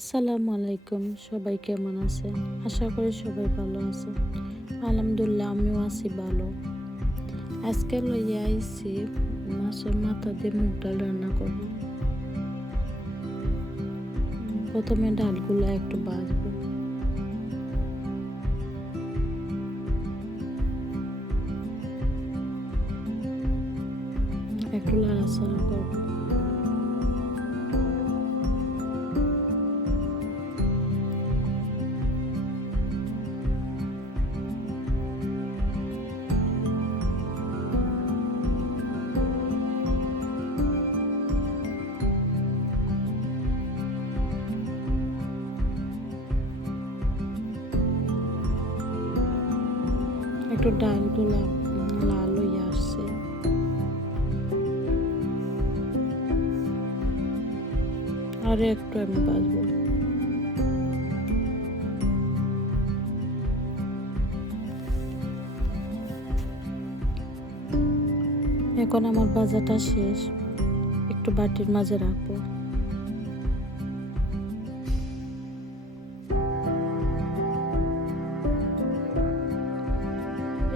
আসসালামু আলাইকুম, সবাই কেমন আছেন? আশা করি সবাই ভালো আছেন। আলহামদুলিল্লাহ আমিও আছি ভালো। আজকে লইয়া আইছি মাছের মাথা দিয়ে মুগ ডাল রান্না করব। প্রথমে ডালগুলো একটু ভাজবো। একটু নাড়াচাড়া করবো। একটু ডালগুলা লাল হইয়া আসছে। আর একটু আমি ভাজবো। এখন আমার ভাজাটা শেষ, একটু বাটির মাঝে রাখবো।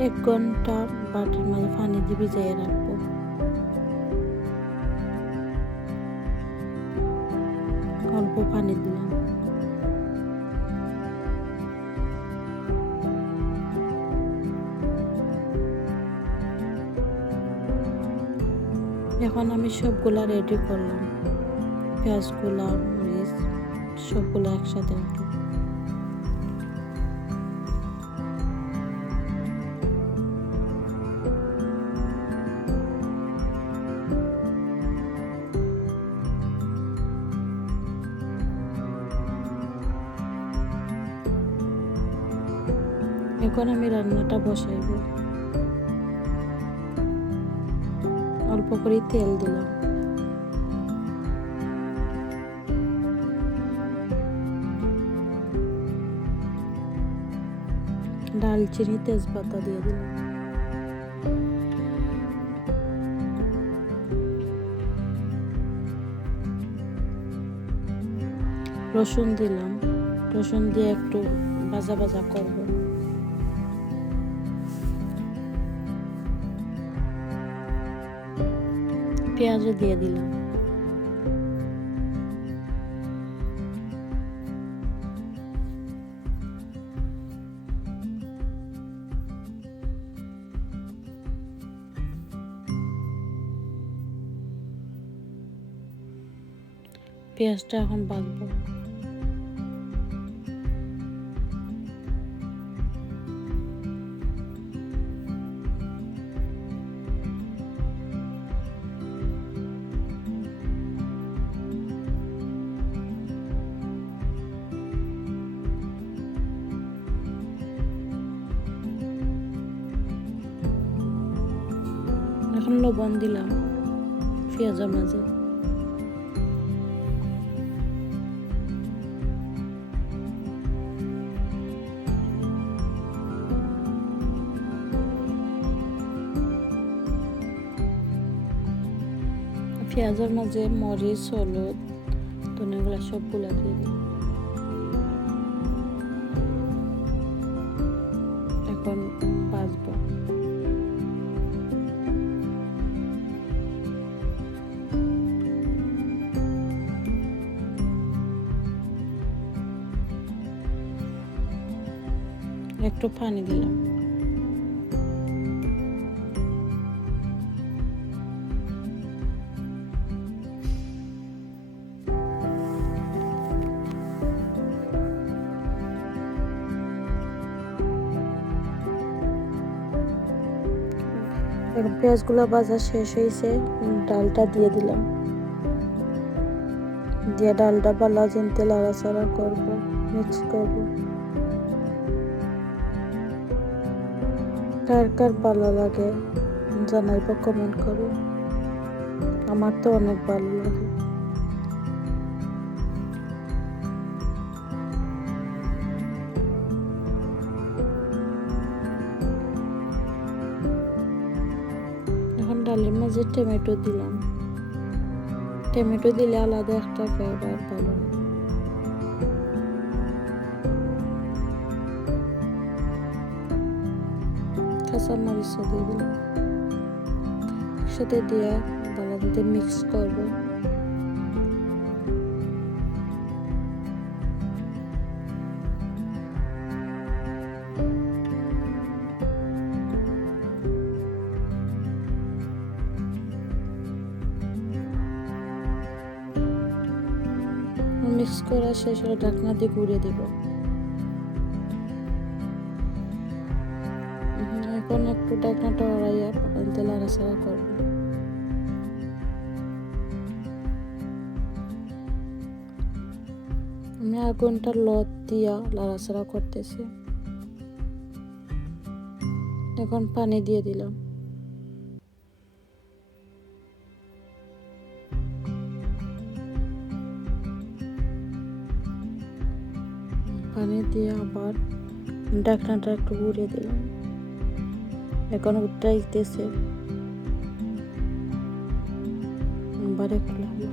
এক ঘন্টা বাটির মাঝে পানি দিয়ে ভিজাইয়ে রাখবো। অল্প পানি দিলাম। এখন আমি সবগুলা রেডি করলাম, পেঁয়াজগুলা, মরিচ সবগুলো একসাথে রাখলাম। এখন আমি রান্নাটা বসাইব। অল্প করে তেল দিলাম। দালচিনি, তেজপাতা দিয়ে দিলাম। রসুন দিলাম। রসুন দিয়ে একটু ভাজা ভাজা করব। পেঁয়াজও দিয়ে দিলাম। পেঁয়াজটা এখন ভাজবো। এখন লবণ দিলাম পেঁয়াজের মাঝে। পেঁয়াজের মাঝে মরিচ, হলুদ, ধনেগুলা সবগুলা দিয়ে দিলাম। এখন ভাজবো। একটু পানি দিলাম। এখন পেঁয়াজগুলো ভাজা শেষ হয়েছে, ডালটা দিয়ে দিলাম। দিয়ে ডালটা ভালো জিনতে নাড়াচাড়া করবো, মিক্স করবো। কার কার ভালো লাগে জানাইবো কমেন্ট করে। আমার তো অনেক ভালো লাগে। এখন ডালের মাঝে টমেটো দিলাম। টমেটো দিলে আলাদা একটা ফ্লেভার ভালো লাগে। কাঁচামরিচও দিয়ে দিলাম, একসাথে দিয়ে ভালো মতো মিক্স করবো। মিক্স করা শেষ হলে ঢাকনা দিয়ে ঘুরিয়ে দিব। এখন একটু ঢাকনাটা ওড়াইয়া পানিতে নাড়াচাড়া করব। আমি আগুনটা লত দিয়া নাড়াচাড়া করতেছি। এখন পানি দিয়ে দিলাম। পানি দিয়ে আবার ঢাকনাটা একটু ঘুরিয়ে দিলাম। এখন উঠাইতেছে, আবার একটু লাগলো।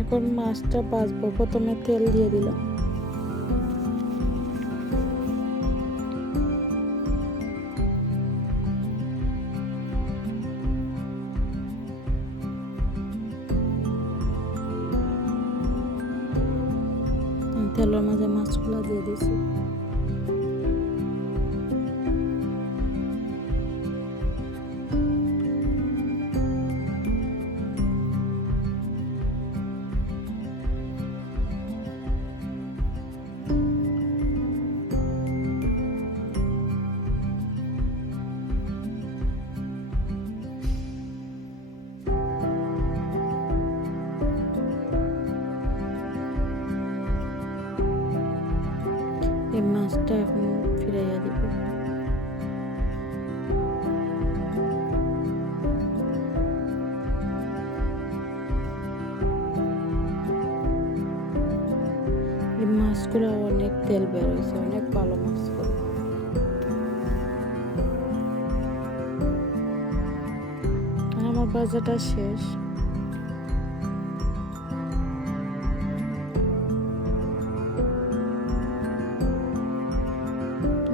এখন মাছটা ভাজবো। প্রথমে তেল দিয়ে দিলাম, তেলের মাঝে মাছগুলা দিয়ে দিছি। এই মাছটা এখন ফিরাইয়া দিব। এই মাছগুলো অনেক তেল বের হয়েছে, অনেক ভালো মাছগুলো। আমার ভাজাটা শেষ।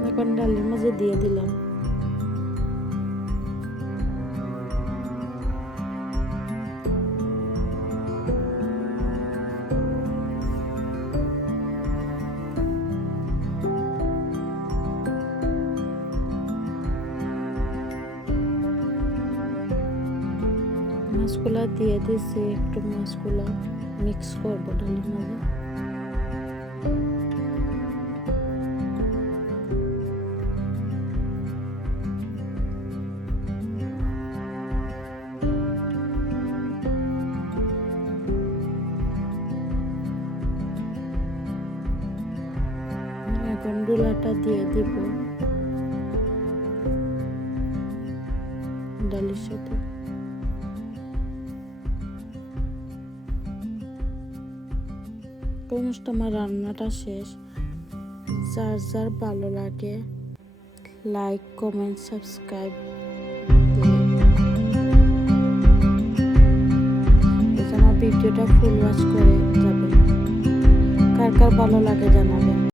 এখন ডালের মাঝে দিয়ে দিলাম। মাছগুলা দিয়ে দিয়েছি, একটু মাছগুলা মিক্স করবো ডালের মাঝে। এখন ডুলাটা দিয়ে দিব ডালের সাথে। অলমোস্ট আমার রান্নাটা শেষ। যার যার ভালো লাগে লাইক, কমেন্ট, সাবস্ক্রাইব এজন্য ভিডিওটা ফুল ওয়াচ করে যাবে। কার কার ভালো লাগে জানাবে।